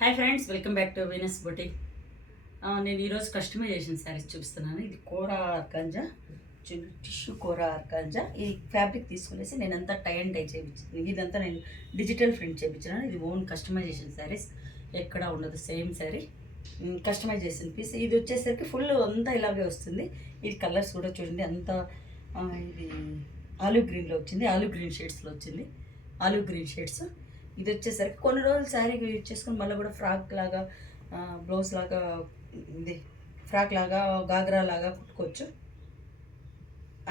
Hi friends, welcome back to Venus boutique. నేను ఈరోజు customization saris చూపిస్తున్నాను. ఇది కోరా ఆర్గాంజా, టిష్యూ కోరా ఆర్గాంజా. ఈ ఫ్యాబ్రిక్ తీసుకునేసి నేను అంతా టై అండ్ టై చేయించాను. ఇదంతా నేను డిజిటల్ ప్రింట్ చేయించాను. ఇది ఓన్ కస్టమైజేషన్ శారీస్, ఎక్కడ ఉండదు, సేమ్ శారీ కస్టమైజేషన్ పీస్. ఇది వచ్చేసరికి ఫుల్ అంతా ఇలాగే వస్తుంది. ఇది కలర్స్ కూడా చూడండి, అంతా ఇది ఆలివ్ గ్రీన్లో వచ్చింది, ఆలివ్ గ్రీన్ షేడ్స్లో వచ్చింది, ఆలివ్ గ్రీన్ షేడ్స్. ఇది వచ్చేసరికి కొన్ని రోజులు శారీ యూజ్ చేసుకొని మళ్ళీ కూడా ఫ్రాక్ లాగా, బ్లౌజ్ లాగా, ఇది ఫ్రాక్ లాగా, గాగ్రా లాగా కుట్టుకోవచ్చు,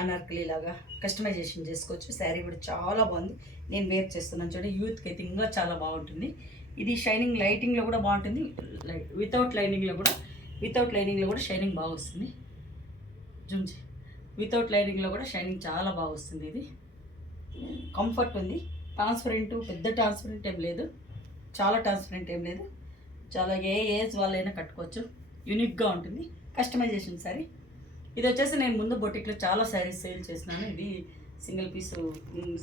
అనార్కలి లాగా కస్టమైజేషన్ చేసుకోవచ్చు. శారీ కూడా చాలా బాగుంది. నేను వేర్ చేస్తున్నాను చూడండి, యూత్కి అయితే ఇంకా చాలా బాగుంటుంది. ఇది షైనింగ్ లైటింగ్లో కూడా బాగుంటుంది, వితౌట్ లైనింగ్లో కూడా షైనింగ్ బాగా వస్తుంది. జూమ్చి వితౌట్ లైనింగ్లో కూడా షైనింగ్ చాలా బాగా వస్తుంది. ఇది కంఫర్ట్ ఉంది. ట్రాన్స్పరెంట్, పెద్ద ట్రాన్స్పరెంట్ ఏం లేదు, చాలా ట్రాన్స్పరెంట్ ఏం లేదు. చాలా ఏ ఏజ్ వాళ్ళైనా కట్టుకోవచ్చు, యూనిక్గా ఉంటుంది. కస్టమైజేషన్ శారీ. ఇది వచ్చేసి నేను ముందు బొటిక్లో చాలా శారీస్ సేల్ చేసినాను. ఇది సింగిల్ పీసు,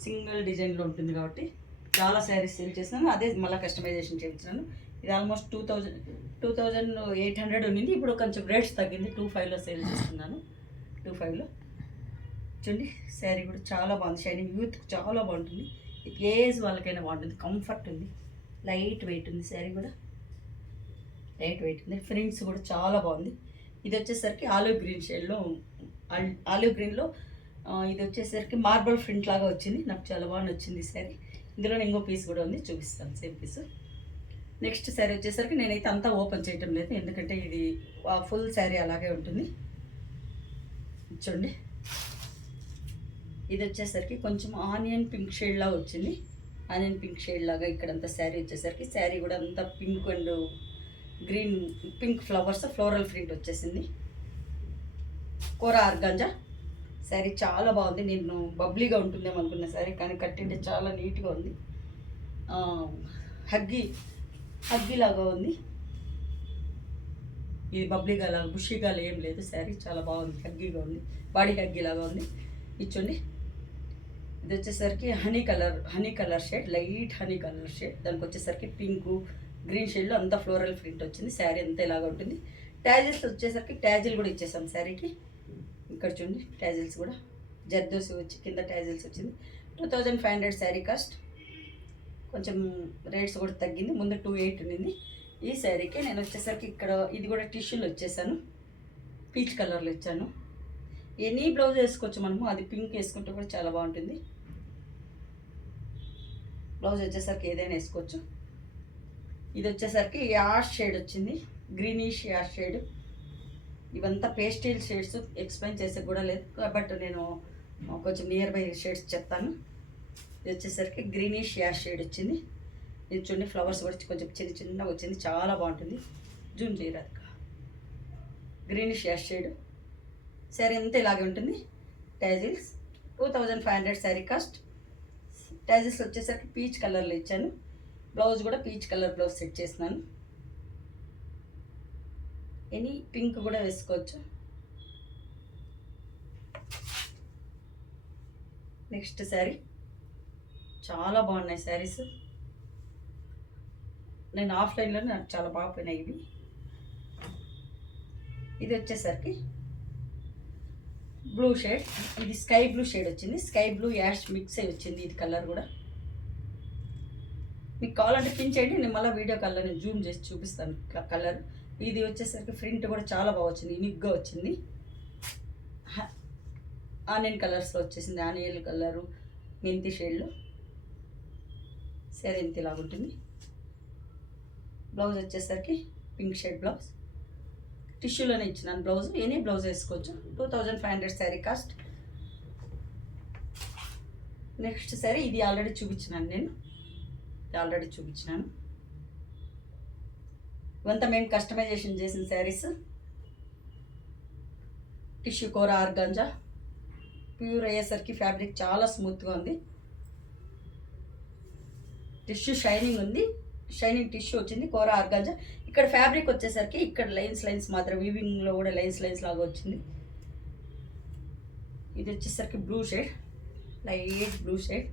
సింగిల్ డిజైన్లో ఉంటుంది కాబట్టి చాలా శారీస్ సేల్ చేసినాను. అదే మళ్ళీ కస్టమైజేషన్ చేయించినాను. ఇది ఆల్మోస్ట్ 2800 ఉన్నింది. ఇప్పుడు కొంచెం రేట్స్ తగ్గింది, 2500లో సేల్ చేస్తున్నాను. 2500లో చూడండి. శారీ కూడా చాలా బాగుంది, షైనింగ్, యూత్ చాలా బాగుంటుంది. ఏజ్ వాళ్ళకైనా బాగుంటుంది, కంఫర్ట్ ఉంది, లైట్ వెయిట్ ఉంది. శారీ కూడా లైట్ వెయిట్ ఉంది. ప్రింట్స్ కూడా చాలా బాగుంది. ఇది వచ్చేసరికి ఆలివ్ గ్రీన్ షేడ్లో, ఆలివ్ గ్రీన్లో ఇది వచ్చేసరికి మార్బల్ ప్రింట్ లాగా వచ్చింది. నాకు చాలా బాగా నచ్చింది ఈ శారీ. ఇందులో ఇంకో పీస్ కూడా ఉంది, చూపిస్తాను సేమ్ పీస్. నెక్స్ట్ శారీ వచ్చేసరికి నేనైతే అంతా ఓపెన్ చేయటం లేదు, ఎందుకంటే ఇది ఫుల్ శారీ అలాగే ఉంటుంది. చూడండి, ఇది వచ్చేసరికి కొంచెం ఆనియన్ పింక్ షేడ్ లాగా వచ్చింది. ఆనియన్ పింక్ షేడ్ లాగా ఇక్కడంతా శారీ వచ్చేసరికి, శారీ కూడా అంతా pink and green, pink flowers, floral print వచ్చేసింది. కోరా ఆర్గాంజా శారీ చాలా బాగుంది. నేను బబ్లీగా ఉంటుందేమో అనుకున్న శారీ, కానీ కట్టింటే చాలా నీట్గా ఉంది. హగ్గీ లాగా ఉంది. ఇది బబ్లీగా లాగా, బుషీగా ఏం లేదు. శారీ చాలా బాగుంది, హగ్గీగా ఉంది, బాడీ హగ్గీ లాగా ఉంది. ఇచ్చండి. ఇది వచ్చేసరికి honey colour shade, light honey colour shade. దానికి వచ్చేసరికి పింకు, గ్రీన్ షేడ్లో అంతా ఫ్లోరల్ ప్రింట్ వచ్చింది. శారీ అంతా ఇలాగా ఉంటుంది. ట్యాజిల్స్ వచ్చేసరికి ట్యాజిల్ కూడా ఇచ్చేసాం శారీకి. ఇక్కడ చూడండి, ట్యాజిల్స్ కూడా జర్దోసి వచ్చి కింద ట్యాజిల్స్ వచ్చింది. 2500 శారీ కాస్ట్. కొంచెం రేట్స్ కూడా తగ్గింది, ముందు 2800 ఉండింది. ఈ శారీకి నేను వచ్చేసరికి ఇక్కడ ఇది కూడా టిష్యూలో వచ్చేసాను, పీచ్ కలర్లో ఇచ్చాను. ఎనీ బ్లౌజ్ వేసుకోవచ్చు మనము, అది పింక్ వేసుకుంటే కూడా చాలా బాగుంటుంది. బ్లౌజ్ వచ్చేసరికి ఏదైనా వేసుకోవచ్చు. ఇది వచ్చేసరికి యాష్ షేడ్ వచ్చింది, గ్రీనిష్ యాష్ షేడ్. ఇవంతా పేస్టల్ షేడ్స్, ఎక్స్ప్లెయిన్ చేసే కూడా లేదు, బట్ నేను కొంచెం నియర్ బై షేడ్స్ చెప్తాను. ఇది వచ్చేసరికి గ్రీనిష్ యాష్ షేడ్ వచ్చింది. ఇది చూడండి, ఫ్లవర్స్ కూడా కొంచెం చిన్నగా వచ్చింది, చాలా బాగుంటుంది. జూమ్ చేయరాదు. Greenish ash shade. శారీ అంతా ఇలాగే ఉంటుంది. Tassels 2500 sari cost. ట్యాజిల్స్ వచ్చేసరికి పీచ్ కలర్లో ఇచ్చాను. బ్లౌజ్ కూడా పీచ్ కలర్ బ్లౌజ్ సెట్ చేసినాను. ఎనీ పింక్ కూడా వేసుకోవచ్చు. నెక్స్ట్ శారీ. చాలా బాగున్నాయి శారీస్. నేను ఆఫ్లైన్లో నాకు చాలా బాగా పోయినాయి ఇవి. ఇది వచ్చేసరికి బ్లూ షేడ్, ఇది స్కై బ్లూ షేడ్ వచ్చింది. స్కై బ్లూ యాష్ మిక్స్ అయి వచ్చింది. ఇది కలర్ కూడా మీకు కావాలంటే పిన్ చేయండి, నేను మళ్ళీ వీడియో కలర్ నేను జూమ్ చేసి చూపిస్తాను కలర్. ఇది వచ్చేసరికి ప్రింట్ కూడా చాలా బాగా వచ్చింది, యూనిక్గా వచ్చింది. ఆనియన్ కలర్స్లో వచ్చేసింది, ఆనియన్ కలరు, మెంతి షేడ్లో. సరే ఇంత ఇలాగ ఉంటుంది. బ్లౌజ్ వచ్చేసరికి పింక్ షేడ్ బ్లౌజ్, టిష్యూలోనే ఇచ్చినాను బ్లౌజ్. ఎనీ బ్లౌజ్ వేసుకోవచ్చు. 2500 శారీ కాస్ట్. నెక్స్ట్ శారీ, ఇది ఆల్రెడీ చూపించినాను ఇవంతా మేము కస్టమైజేషన్ చేసిన శారీస్. టిష్యూ కోరా ఆర్గాంజా, ప్యూర్ అయ్యేసరికి ఫ్యాబ్రిక్ చాలా స్మూత్గా ఉంది. టిష్యూ షైనింగ్ ఉంది, షైనింగ్ టిష్యూ వచ్చింది. కోరా ఆర్గాంజా. ఇక్కడ ఫ్యాబ్రిక్ వచ్చేసరికి ఇక్కడ లైన్స్ మాత్రం, వీవింగ్లో కూడా లైన్స్ లాగా వచ్చింది. ఇది వచ్చేసరికి blue shade, light blue shade,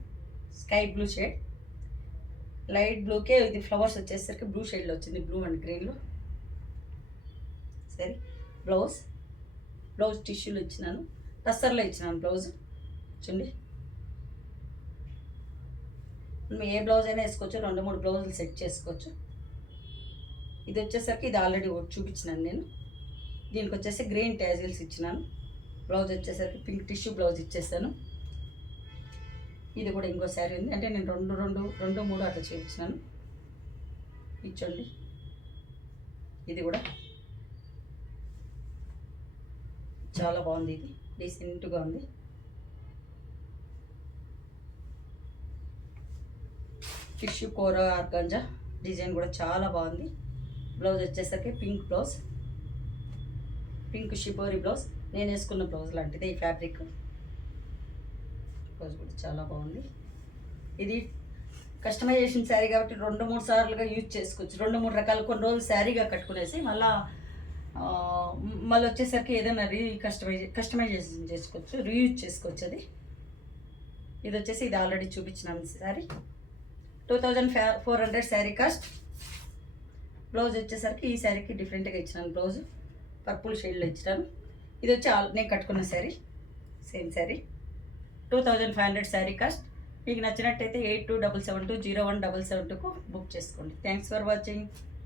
sky blue shade, light బ్లూకే ఇది ఫ్లవర్స్ వచ్చేసరికి బ్లూ షేడ్లో వచ్చింది, బ్లూ అండ్ గ్రీన్లో. సరే బ్లౌజ్ టిష్యూలో ఇచ్చినాను, టస్సర్లో ఇచ్చినాను బ్లౌజ్. చూడండి, మనం ఏ బ్లౌజ్ అయినా వేసుకోవచ్చు, 2-3 బ్లౌజులు సెట్ చేసుకోవచ్చు. ఇది వచ్చేసరికి ఇది ఆల్రెడీ చూపించినాను నేను. దీనికి వచ్చేసి గ్రీన్ ట్యాజిల్స్ ఇచ్చినాను. బ్లౌజ్ వచ్చేసరికి పింక్ టిష్యూ బ్లౌజ్ ఇచ్చేసాను. ఇది కూడా ఇంకో శారీ ఉంది, అంటే నేను 2-3 అట్లా చూపించినాను. ఇచ్చండి, ఇది కూడా చాలా బాగుంది, ఇది డీసెంట్గా ఉంది. టిష్యూ కూర ఆర్గంజా డిజైన్ కూడా చాలా బాగుంది. బ్లౌజ్ వచ్చేసరికి పింక్ షిపోరి బ్లౌజ్, నేను వేసుకున్న బ్లౌజ్ లాంటిది ఈ ఫ్యాబ్రిక్. బ్లౌజ్ కూడా చాలా బాగుంది. ఇది కస్టమైజేషన్ శారీ కాబట్టి 2-3 సార్లుగా యూజ్ చేసుకోవచ్చు. 2-3 రకాలు, కొన్ని రోజులు శారీగా కట్టుకునేసి మళ్ళీ వచ్చేసరికి ఏదైనా కస్టమైజేషన్ చేసుకోవచ్చు, రీయూజ్ చేసుకోవచ్చు. ఇది వచ్చేసి ఇది ఆల్రెడీ చూపించినాను శారీ. 2400 శారీ కాస్ట్. బ్లౌజ్ వచ్చేసరికి ఈ శారీకి డిఫరెంట్గా ఇచ్చినాను, బ్లౌజ్ పర్పుల్ షేడ్లో ఇచ్చినాను. ఇది వచ్చి నేను కట్టుకున్న శారీ, సేమ్ శారీ. 2500 శారీ కాస్ట్. మీకు నచ్చినట్టయితే 8277201772కు బుక్ చేసుకోండి. Thanks for watching.